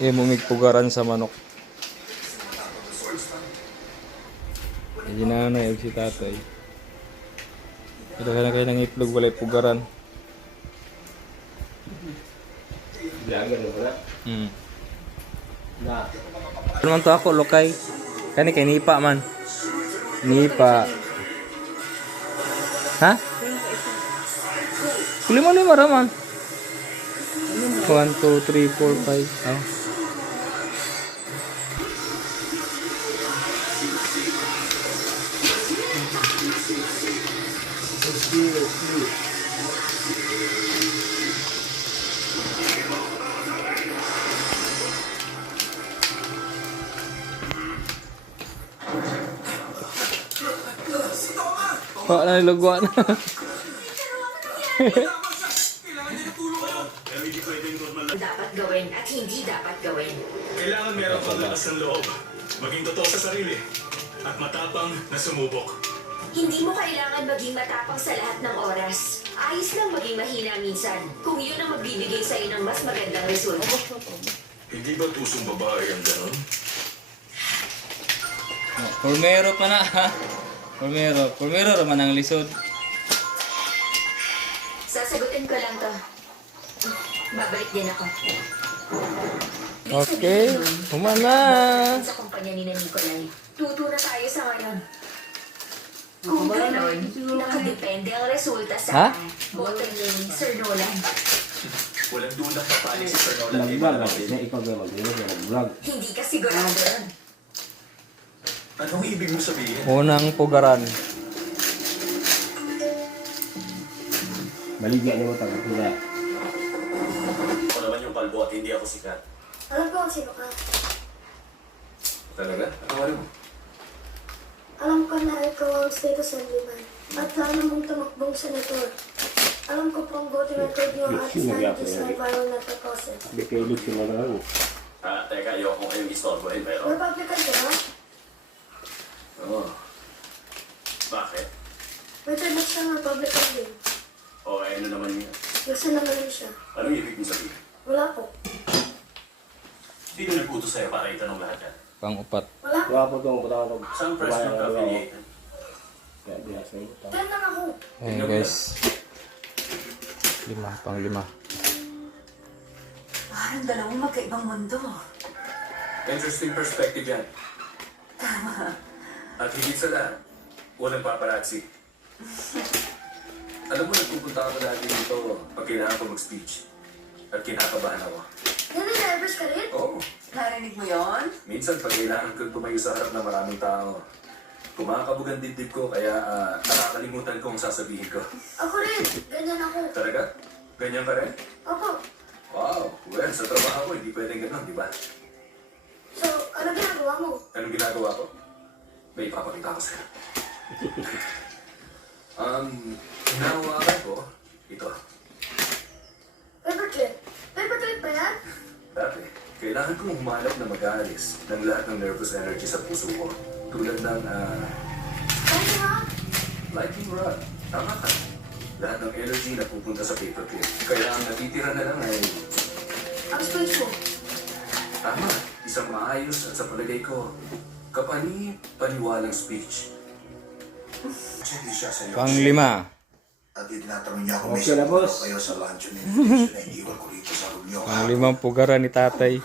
mumigpugaran sa manok. Hindi na si tatay. Ito ka na kayo ng itlog, walay pugaran. Diaga na wala. Na. Ano man to ako, lokay? Kani kay Nipa man. Nipa. Ha? Lima raman. 1, 2, 3, 4, 5. Oh. Oh, nalilugwa na. Dapat gawin at hindi dapat gawin. Kailangan meron pang lakas ng loob. Maging totoo sa sarili. At matapang na sumubok. Hindi mo kailangan maging matapang sa lahat ng oras. Ayos lang maging mahina minsan. Kung yun ang magbibigay sa'yo ng mas magandang resulta. Hindi ba tusong babae ang ganon? Pulmero pa na ha. Pulmero raman ang lisod. Sasagutin ko lang to. Babalik din ako. Okay, humana. Sa kumpanya ni na Nicolay. Tuto na tayo sa ngayon. Kung gano'n, nakadepende ang resulta Ha? sa boto ni Sir Nolan. Walang dulang papalik si Sir Nolan. Nag-vlog ako. Na ikaw gawag. Nag-vlog. Hindi ka sigurado yun. Anong ibig mo sabihin? Unang pugaran. Maligya niya mo tayo. Hula. Ako naman yung kalbo at hindi ako sikat. Alam ko kung sino ka. Talaga? Ano alam mo? Alam ko na ikaw ang state assemblyman. At plano mong tumakbong senator. Alam ko pong voting record niyo at strategies na viral na process. Hindi kayo look sila na lang. Teka, ayoko kayong istorbohin pero... Republican ka ba? Oo. Bakit? May tanak siyang Republican din. O, ano naman yun? Gusto naman rin siya. Anong ibig mo sabihin? Wala po. Sino nag-utos sa'yo para itanong lahat yan? Pang-upat. Wala po. Wala po itong patawag. Saan president ka affiliated? Kaya diya sa iyo. Tan lang ako. Ayan guys. 5, pang-5. Parang dalawang magkaibang mundo. Interesting perspective yan. Tama. At higit sa lahat, walang paparazzi. Alam mo, nagpupunta ako dati dito pag kailangan ko mag-speech. At kinakabahan ako. Nani-nervous ka rin? Oo. Narinig mo yon? Minsan pag kailangan ko tumayo sa harap ng maraming tao, kumakabog ang dibdib ko kaya nakakalimutan ko ang sasabihin ko. Ako rin. Ganyan ako. Talaga? Ganyan ka rin? Opo. Wow. Well, sa trabaho ko, hindi pwedeng ganun, di ba? So, ano ginagawa mo? Anong ginagawa ko? May ipapakita ko sa'yo. Hinahawakan ko, ito. Paperclip. Paperclip ba yan? Dati, kailangan kong humanap na mag-aalis ng lahat ng nervous energy sa puso ko. Tulad ng, Ano nga? lightning rod. Tama ka. Lahat ng energy na pupunta sa paperclip. Kaya ang natitira na lang ay, Ang speech mo. tama, isang maayos at sa palagay ko, kapani-paniwalang speech. Hindi siya sa iyo. Pang-5. At tinatanong niya kung may Okay na, boss. kayo sa lunch and invitation na iniwan ko rito sa room niyo. Pang-5 pugaran ni tatay.